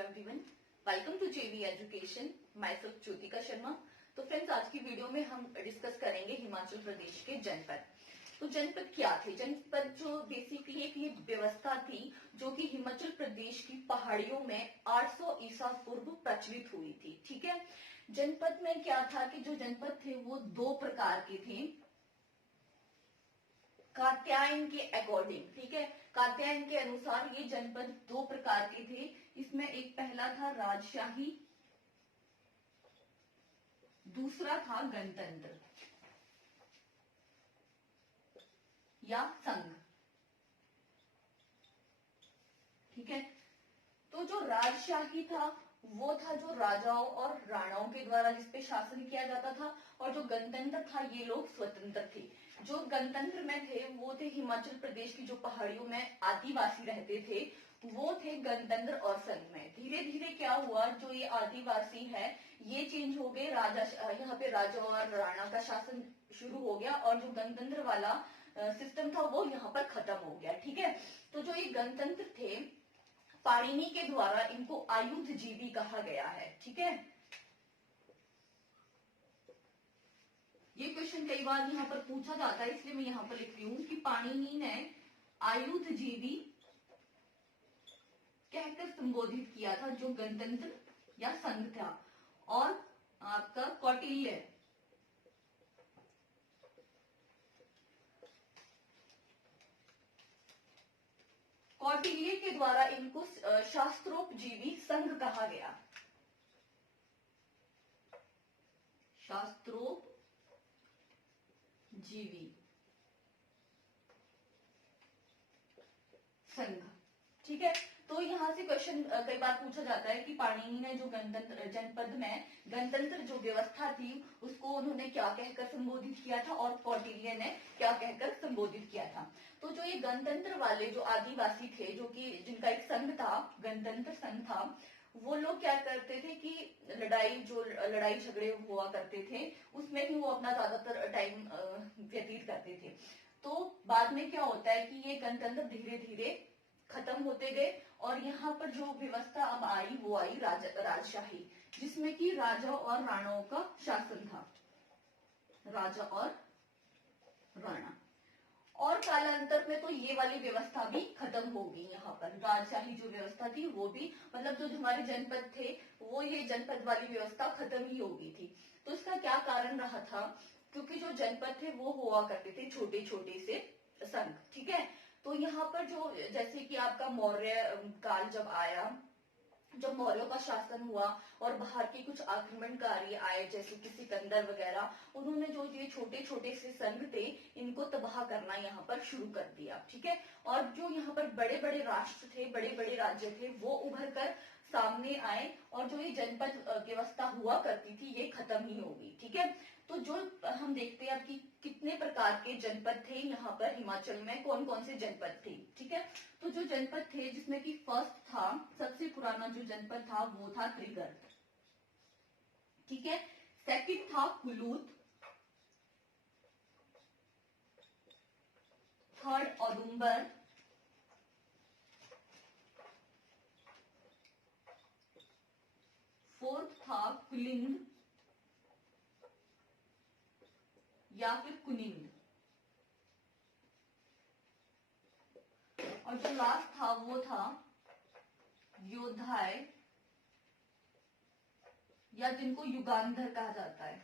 Everyone, welcome to JV education. Myself Jyotika Sharma. तो friends, आज की वीडियो में हम डिस्कस करेंगे हिमाचल प्रदेश के जनपद। तो जनपद क्या थे? जनपद जो बेसिकली एक ये व्यवस्था थी जो कि हिमाचल प्रदेश की पहाड़ियों में 800 ईसा पूर्व प्रचलित हुई थी। ठीक है, जनपद में क्या था कि जो जनपद थे वो दो प्रकार के थे कात्यायन के अकॉर्डिंग। ठीक है, कात्यायन के अनुसार ये जनपद दो प्रकार के थे। इसमें एक पहला था राजशाही, दूसरा था गणतंत्र या संघ। ठीक है, तो जो राजशाही था वो था जो राजाओं और राणाओं के द्वारा जिसपे शासन किया जाता था, और जो गणतंत्र था ये लोग स्वतंत्र थे। जो गणतंत्र में थे वो थे हिमाचल प्रदेश की जो पहाड़ियों में आदिवासी रहते थे, वो थे गणतंत्र और संघ में। धीरे धीरे क्या हुआ, जो ये आदिवासी है ये चेंज हो गए, राजा यहाँ पे राजा और राणा का शासन शुरू हो गया, और जो गणतंत्र वाला सिस्टम था वो यहाँ पर खत्म हो गया। ठीक है, तो जो ये गणतंत्र थे पाणिनि के द्वारा इनको आयुधजीवी कहा गया है। ठीक है, ये क्वेश्चन कई बार यहाँ पर पूछा जाता है, इसलिए मैं यहाँ पर लिख रही हूं कि पाणिनि ने आयुधजीवी कहकर संबोधित किया था जो गणतंत्र या संघ था। और आपका कौटिल्य के द्वारा इनको शास्त्रोपजीवी संघ कहा गया। शास्त्रोपजीवी संघ। ठीक है, तो यहाँ से क्वेश्चन कई बार पूछा जाता है कि पाणिनि ने जो गणतंत्र जनपद में गणतंत्र जो व्यवस्था थी उसको उन्होंने क्या कहकर संबोधित किया था, और कौटिल्य ने क्या कहकर संबोधित किया था। तो जो ये गणतंत्र वाले जो आदिवासी थे, जो कि जिनका एक संघ था, गणतंत्र संघ था, वो लोग क्या करते थे कि लड़ाई झगड़े हुआ करते थे उसमें ही वो अपना ज्यादातर टाइम व्यतीत करते थे। तो बाद में क्या होता है कि ये गणतंत्र धीरे धीरे खत्म होते गए, और यहाँ पर जो व्यवस्था अब आई वो आई राजशाही, जिसमें कि राजा और राणाओं का शासन था, राजा और राणा। और कालांतर में तो ये वाली व्यवस्था भी खत्म हो गई। यहाँ पर राजशाही जो व्यवस्था थी वो भी, मतलब जो हमारे जनपद थे वो ये जनपद वाली व्यवस्था खत्म ही हो गई थी। तो इसका क्या कारण रहा था? क्योंकि जो जनपद थे वो हुआ करते थे छोटे छोटे से संघ। ठीक है, तो यहाँ पर जो जैसे कि आपका मौर्य काल जब आया, जब मौर्यों का शासन हुआ और बाहर के कुछ आक्रमणकारी आए जैसे कि सिकंदर वगैरह, उन्होंने जो ये छोटे छोटे से संघ थे इनको तबाह करना यहाँ पर शुरू कर दिया। ठीक है, और जो यहाँ पर बड़े बड़े राष्ट्र थे, बड़े बड़े राज्य थे, वो उभर कर सामने आए, और जो ये जनपद व्यवस्था हुआ करती थी ये खत्म ही हो गई। ठीक है, तो जो हम देखते हैं अब कि कितने प्रकार के जनपद थे यहाँ पर हिमाचल में, कौन कौन से जनपद थे। ठीक है, तो जो जनपद थे जिसमें कि फर्स्ट था, सबसे पुराना जो जनपद था वो था त्रिगर्त। ठीक है, सेकंड था कुलूत, थर्ड औदुंबर, फोर्थ था कुलिंग या फिर कुनिंद, और जो लास्ट था वो था योद्धाय या जिनको युगांधर कहा जाता है।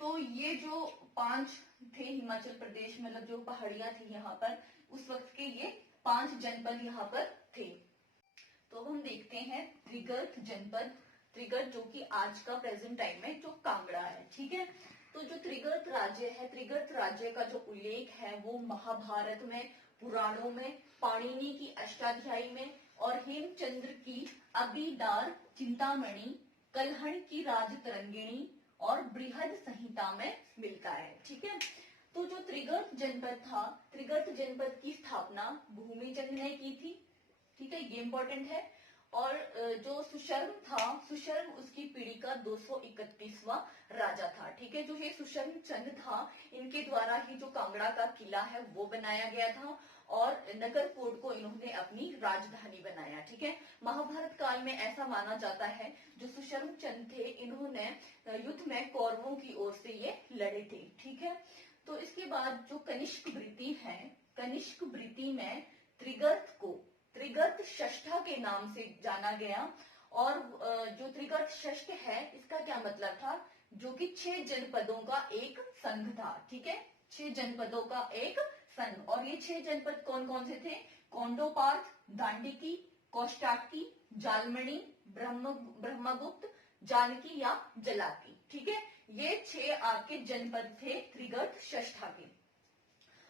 तो ये जो 5 थे हिमाचल प्रदेश, मतलब जो पहाड़ियां थी यहाँ पर उस वक्त के, ये 5 जनपद यहाँ पर थे। तो हम देखते हैं त्रिगर्त जनपद, त्रिगर्त जो कि आज का प्रेजेंट टाइम में जो कांगड़ा है। ठीक है, तो जो त्रिगर्त राज्य है, त्रिगर्त राज्य का जो उल्लेख है वो महाभारत में, पुराणों में, पाणिनि की अष्टाध्यायी में, और हेमचंद्र की अभिदार चिंतामणि, कल्हण की राजतरंगिणी और बृहद संहिता में मिलता है। ठीक है, तो जो त्रिगर्त जनपद था, त्रिगर्त जनपद की स्थापना भूमिचंद ने की थी। ठीक है, ये इंपॉर्टेंट है। और जो सुशर्म था, सुशर्म उसकी पीढ़ी का 231वां राजा था। ठीक है, जो ये सुशर्म चंद था, इनके द्वारा ही जो कांगड़ा का किला है वो बनाया गया था और नगरकोट को इन्होंने अपनी राजधानी बनाया। ठीक है, महाभारत काल में ऐसा माना जाता है जो सुशर्म चंद थे, इन्होंने युद्ध में कौरवों की ओर से ये लड़े थे। ठीक है, तो इसके बाद जो कनिष्क वृत्ति है, कनिष्क वृत्ति में त्रिगर्त को त्रिगर्त षष्ठा के नाम से जाना गया। और जो त्रिगर्त षष्ठ है, इसका क्या मतलब था, जो कि 6 जनपदों का एक संघ था। ठीक है, 6 जनपदों का एक संघ। और ये 6 जनपद कौन कौन से थे, कोंडोपार्थ, दांडिकी, कोष्टाकी, जालमणि, ब्रह्मगुप्त, जानकी या जलाकी। ठीक है, ये 6 आपके जनपद थे त्रिगर्त षष्ठा के।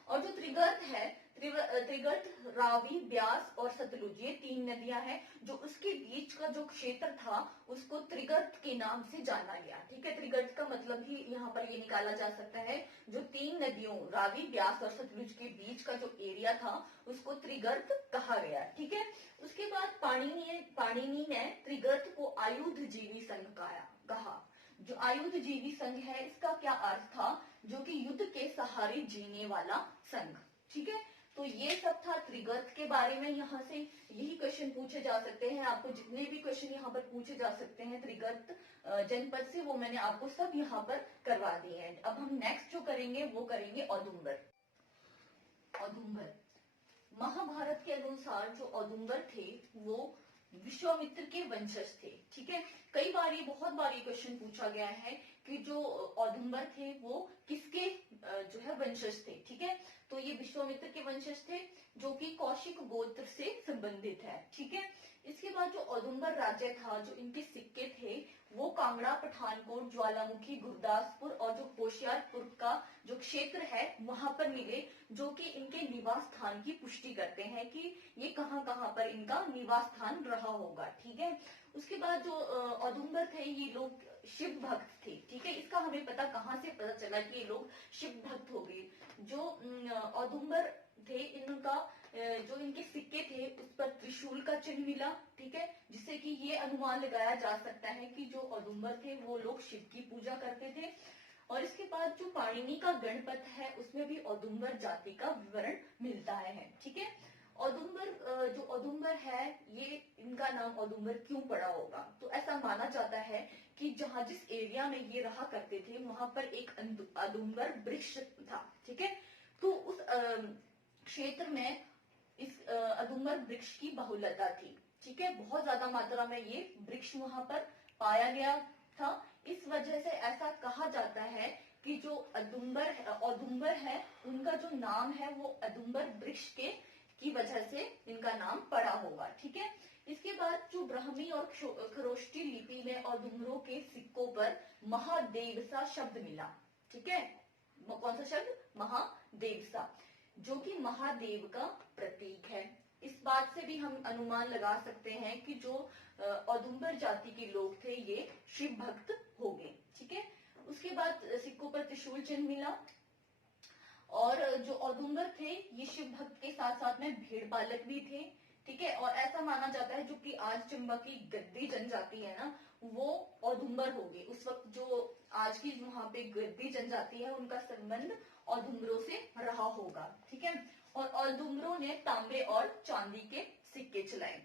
और जो त्रिगर्त है, त्रिगर्त रावी, ब्यास और सतलुज, ये 3 नदियां हैं, जो उसके बीच का जो क्षेत्र था उसको त्रिगर्त के नाम से जाना गया। ठीक है, त्रिगर्त का मतलब ही यहाँ पर ये निकाला जा सकता है, जो 3 नदियों रावी, ब्यास और सतलुज के बीच का जो एरिया था उसको त्रिगर्त कहा गया। ठीक है, उसके बाद पाणिनि ने त्रिगर्त को आयुध जीवी संघ कहा। जो आयुध जीवी संघ है, इसका क्या अर्थ था, जो कि युद्ध के सहारे जीने वाला संघ। ठीक है, तो ये सब था त्रिगर्त के बारे में। यहाँ से यही क्वेश्चन पूछे जा सकते हैं, आपको जितने भी क्वेश्चन यहाँ पर पूछे जा सकते हैं त्रिगर्त जनपद से, वो मैंने आपको सब यहाँ पर करवा दिए हैं। अब हम नेक्स्ट जो करेंगे वो करेंगे औदुंबर। औदुंबर महाभारत के अनुसार जो औदुंबर थे वो विश्वामित्र के वंशज थे। ठीक है, कई बार ये बहुत बार ये क्वेश्चन पूछा गया है कि जो औदुंबर थे वो किसके जो है वंशज थे। ठीक है, तो ये विश्वामित्र के वंशज थे, जो कि कौशिक गोत्र से संबंधित है। ठीक है, इसके बाद जो औदुंबर राज्य था, जो इनके सिक्के थे वो कांगड़ा, पठानकोट, ज्वालामुखी, गुरदासपुर और जो होशियारपुर का जो क्षेत्र है वहां पर मिले, जो कि इनके निवास स्थान की पुष्टि करते हैं कि ये कहाँ कहाँ पर इनका निवास स्थान रहा होगा। ठीक है, उसके बाद जो औदुंबर थे, ये लोग शिव भक्त थे। ठीक है, इसका हमें पता कहाँ से पता चला कि ये लोग शिव भक्त हो गए। जो औदुंबर थे, इनका जो इनके सिक्के थे उस पर त्रिशूल का चिन्ह मिला। ठीक है, जिससे कि ये अनुमान लगाया जा सकता है कि जो औदुंबर थे वो लोग शिव की पूजा करते थे। और इसके बाद जो पाणिनि का गणपत है उसमें भी औदुंबर जाति का विवरण मिलता है। ठीक है, औदुंबर जो औदुंबर है, ये इनका नाम औदुंबर क्यों पड़ा होगा, तो ऐसा माना जाता है कि जहां जिस एरिया में ये रहा करते थे वहां पर एक औदुंबर वृक्ष था। ठीक है, तो उस क्षेत्र में इस औदुंबर वृक्ष की बहुलता थी। ठीक है, बहुत ज्यादा मात्रा में ये वृक्ष वहां पर पाया गया था। इस वजह से ऐसा कहा जाता है कि जो औदुंबर है उनका जो नाम है वो औदुंबर वृक्ष की वजह से इनका नाम पड़ा होगा। ठीक है, इसके बाद जो ब्राह्मी और खरोष्टी लिपि में औदुंबरों के सिक्कों पर महादेवसा शब्द मिला। ठीक है, कौन सा शब्द, महादेवसा, जो कि महादेव का प्रतीक है। इस बात से भी हम अनुमान लगा सकते हैं कि जो औदुंबर जाति के लोग थे ये शिव भक्त हो गए। ठीक है, उसके बाद सिक्कों पर त्रिशूल चिन्ह मिला। और जो औदुंबर थे ये शिव भक्त के साथ साथ में भेड़ पालक भी थे। ठीक है, और ऐसा माना जाता है जो कि आज चंबा की गद्दी जनजाति है ना, वो औदुंबर होगी। उस वक्त जो आज की वहां पे गद्दी जनजाति है उनका संबंध औदुंबरों से रहा होगा। ठीक है, और औदुंबरों ने तांबे और चांदी के सिक्के चलाए।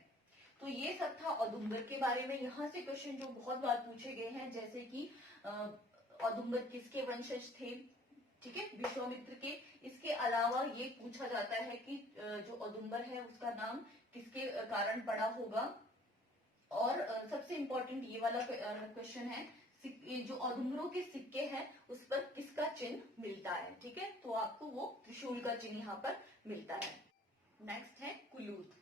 तो ये सब था औदुंबर के बारे में। यहाँ से क्वेश्चन जो बहुत बार पूछे गए हैं, जैसे कि औदुंबर किसके वंशज थे। ठीक है, विश्वामित्र के। इसके अलावा ये पूछा जाता है कि जो औदुंबर है उसका नाम किसके कारण पड़ा होगा। और सबसे इंपॉर्टेंट ये वाला क्वेश्चन है, जो औदुंबरों के सिक्के हैं उस पर किसका चिन्ह मिलता है। ठीक है, तो आपको वो त्रिशूल का चिन्ह यहाँ पर मिलता है। नेक्स्ट है कुलूत।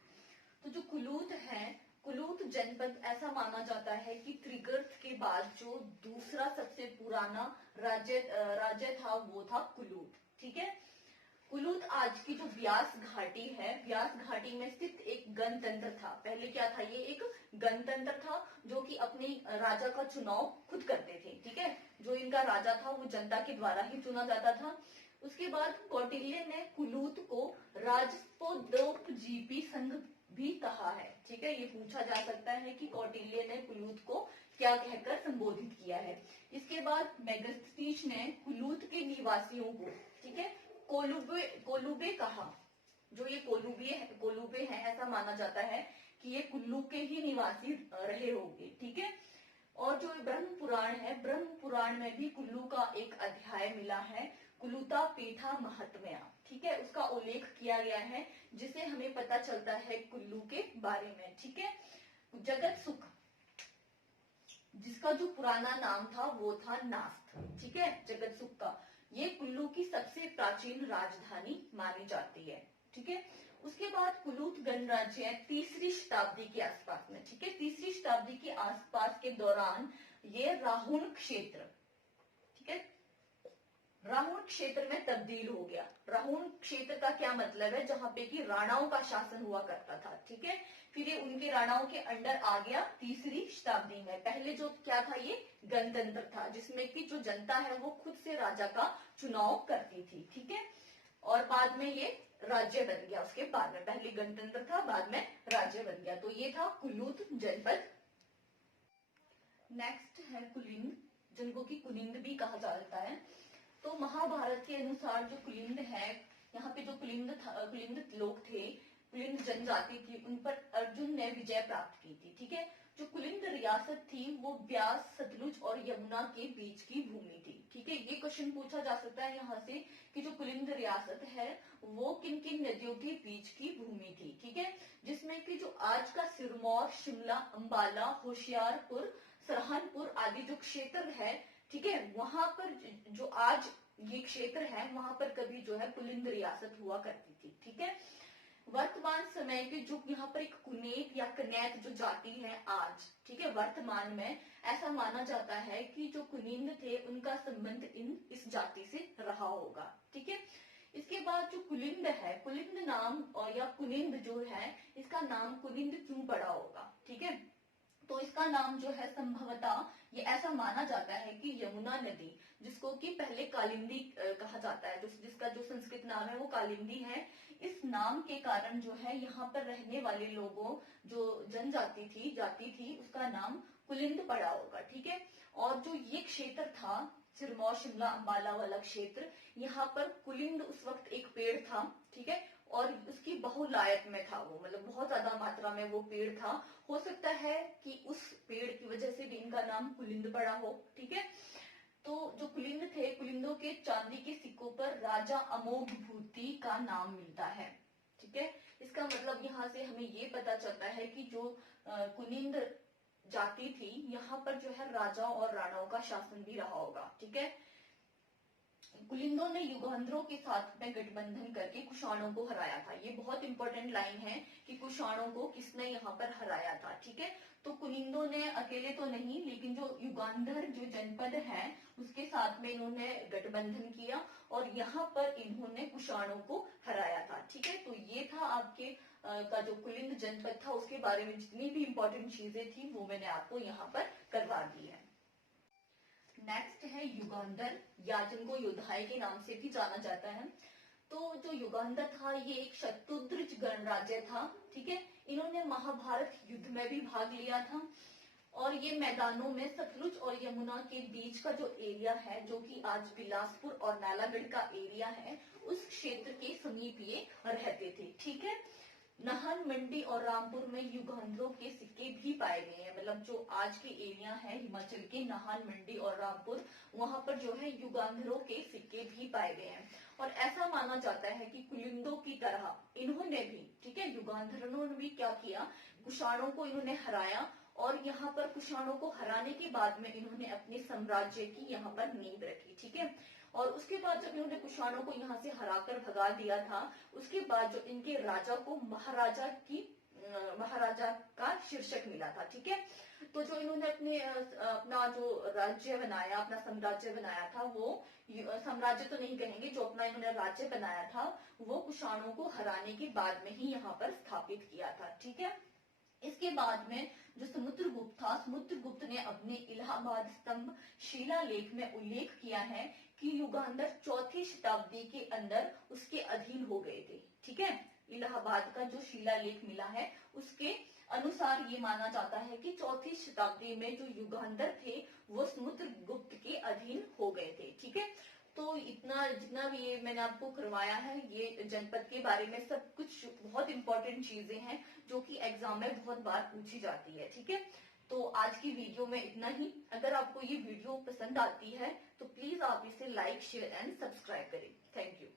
तो जो कुलूत है, कुलूत जनपद ऐसा माना जाता है कि त्रिगर्त के बाद जो दूसरा सबसे पुराना राज्य था वो था कुलूत। ठीक है, कुलूत आज की जो ब्यास घाटी है, ब्यास घाटी में स्थित एक गणतंत्र था। पहले क्या था, ये एक गणतंत्र था जो कि अपने राजा का चुनाव खुद करते थे। ठीक है, जो इनका राजा था वो जनता के द्वारा ही चुना जाता था। उसके बाद कौटिल्य ने कुलूत को राजस्पोदोपजीपी संघ भी कहा है। ठीक है, ये पूछा जा सकता है कि कौटिल्य ने कुलूत को क्या कहकर संबोधित किया है। इसके बाद मेगास्थनीज ने कुलूत के निवासियों को, ठीक है, कोलुबे कहा। जो ये कोलुबे हैं, ऐसा माना जाता है कि ये कुल्लू के ही निवासी रहे होंगे। ठीक है, और जो ब्रह्म पुराण है, ब्रह्म पुराण में भी कुल्लू का एक अध्याय मिला है, कुलुता पीठा महात्म्या। ठीक है, उसका उल्लेख किया गया है, जिसे हमें पता चलता है कुल्लू के बारे में। ठीक है, जगत सुख, जिसका जो पुराना नाम था वो था नास्थ। ठीक है, जगत सुख का, ये कुल्लू की सबसे प्राचीन राजधानी मानी जाती है। ठीक है, उसके बाद कुलूत गणराज्य है 3री शताब्दी के आसपास में। ठीक है, 3री शताब्दी के आसपास के दौरान ये राहुण क्षेत्र, ठीक है, राहुण क्षेत्र में तब्दील हो गया। राहुण क्षेत्र का क्या मतलब है, जहां पे कि राणाओं का शासन हुआ करता था। ठीक है, फिर ये उनके राणाओं के अंडर आ गया 3री शताब्दी में। पहले जो क्या था, ये गणतंत्र था, जिसमें कि जो जनता है वो खुद से राजा का चुनाव करती थी। ठीक है, और बाद में ये राज्य बन गया। उसके बाद में पहले गणतंत्र था, बाद में राज्य बन गया। तो ये था कुलूत जनपद। नेक्स्ट है कुलिंद, जिनको की कुलिंद भी कहा जाता है। तो महाभारत के अनुसार जो कुलिंद है, यहाँ पे जो कुलिंद लोग थे, कुलिंद जनजाति थी, उन पर अर्जुन ने विजय प्राप्त की थी। ठीक है, जो कुलिंद रियासत थी वो ब्यास, सतलुज और यमुना के बीच की भूमि थी। ठीक है, ये क्वेश्चन पूछा जा सकता है यहाँ से कि जो कुलिंद रियासत है वो किन किन नदियों के बीच की भूमि थी। ठीक है, जिसमें कि जो आज का सिरमौर, शिमला, अंबाला, होशियारपुर, सरहनपुर आदि जो क्षेत्र है, ठीक है, वहां पर जो आज ये क्षेत्र है, वहां पर कभी जो है कुलिंद रियासत हुआ करती थी। ठीक है, वर्तमान समय के जो यहाँ पर एक कुनेत या कनैत जो जाति है आज, ठीक है, वर्तमान में ऐसा माना जाता है कि जो कुनिंद थे उनका संबंध इस जाति से रहा होगा। ठीक है, इसके बाद जो कुलिंद है, कुलिंद नाम और या कुनिंद जो है, इसका नाम कुनिंद क्यों पड़ा होगा। ठीक है, तो इसका नाम जो है संभवतः ये ऐसा माना जाता है कि यमुना नदी, जिसको कि पहले कालिंदी कहा जाता है, जिसका जो संस्कृत नाम है वो कालिंदी है, इस नाम के कारण जो है यहाँ पर रहने वाले लोगों, जो जनजाति थी, जाति थी, उसका नाम कुलिंद पड़ा होगा। ठीक है, और जो ये क्षेत्र था सिरमौर, शिमला, अंबाला वाला क्षेत्र, यहाँ पर कुलिंद उस वक्त एक पेड़ था। ठीक है, और उसकी बहुलायत में था वो, मतलब बहुत ज्यादा मात्रा में वो पेड़ था। हो सकता है कि उस पेड़ की वजह से भी इनका नाम कुलिंद पड़ा हो। ठीक है, तो जो कुलिंद थे, कुलिंदों के चांदी के सिक्कों पर राजा अमोघ भूति का नाम मिलता है। ठीक है, इसका मतलब यहाँ से हमें ये पता चलता है कि जो कुलिंद जाति थी, यहाँ पर जो है राजा और राणाओं का शासन भी रहा होगा। ठीक है, कुलिंदों ने युगांधरों के साथ में गठबंधन करके कुषाणों को हराया था। ये बहुत इंपॉर्टेंट लाइन है कि कुषाणों को किसने यहाँ पर हराया था। ठीक है, तो कुलिंदों ने अकेले तो नहीं, लेकिन जो युगांधर जो जनपद है उसके साथ में इन्होंने गठबंधन किया और यहाँ पर इन्होंने कुषाणों को हराया था। ठीक है, तो ये था आपके का जो कुलिंद जनपद था, उसके बारे में जितनी भी इंपॉर्टेंट चीजें थी वो मैंने आपको यहाँ पर करवा दी है। नेक्स्ट है युगांधर, या जिनको योद्धाए के नाम से भी जाना जाता है। तो जो युगांधर था ये एक शत्रुद्र गणराज्य था। ठीक है, इन्होंने महाभारत युद्ध में भी भाग लिया था और ये मैदानों में सतलुज और यमुना के बीच का जो एरिया है, जो कि आज बिलासपुर और नालागढ़ का एरिया है, उस क्षेत्र के समीप ये रहते थे। ठीक है, नाहन, मंडी और रामपुर में युगांधरों के सिक्के भी पाए गए हैं। मतलब जो आज के एरिया है हिमाचल के, नाहन, मंडी और रामपुर, वहां पर जो है युगांधरों के सिक्के भी पाए गए हैं। और ऐसा माना जाता है कि कुलिंदों की तरह इन्होंने भी, ठीक है, युगांधरों ने भी क्या किया, कुषाणों को इन्होंने हराया और यहाँ पर कुषाणों को हराने के बाद में इन्होंने अपने साम्राज्य की यहाँ पर नींव रखी। ठीक है, और उसके बाद जब इन्होंने कुषाणों को यहाँ से हराकर भगा दिया था, उसके बाद जो इनके राजा को महाराजा का शीर्षक मिला था। ठीक है, तो जो इन्होंने अपना जो राज्य बनाया, अपना साम्राज्य बनाया था, वो साम्राज्य तो नहीं कहेंगे, जो अपना इन्होंने राज्य बनाया था वो कुषाणों को हराने के बाद में ही यहाँ पर स्थापित किया था। ठीक है, इसके बाद में जो समुद्रगुप्त था, समुद्रगुप्त ने अपने इलाहाबाद स्तंभ शिलालेख में उल्लेख किया है कि युगांधर 4ठी शताब्दी के अंदर उसके अधीन हो गए थे। ठीक है, इलाहाबाद का जो शिलालेख मिला है उसके अनुसार ये माना जाता है कि चौथी शताब्दी में जो युगांधर थे वो समुद्रगुप्त के अधीन हो गए थे। ठीक है, तो इतना जितना भी ये मैंने आपको करवाया है, ये जनपद के बारे में सब कुछ बहुत इंपॉर्टेंट चीजें हैं जो कि एग्जाम में बहुत बार पूछी जाती है। ठीक है, तो आज की वीडियो में इतना ही। अगर आपको ये वीडियो पसंद आती है तो प्लीज आप इसे लाइक, शेयर एंड सब्सक्राइब करें। Thank you.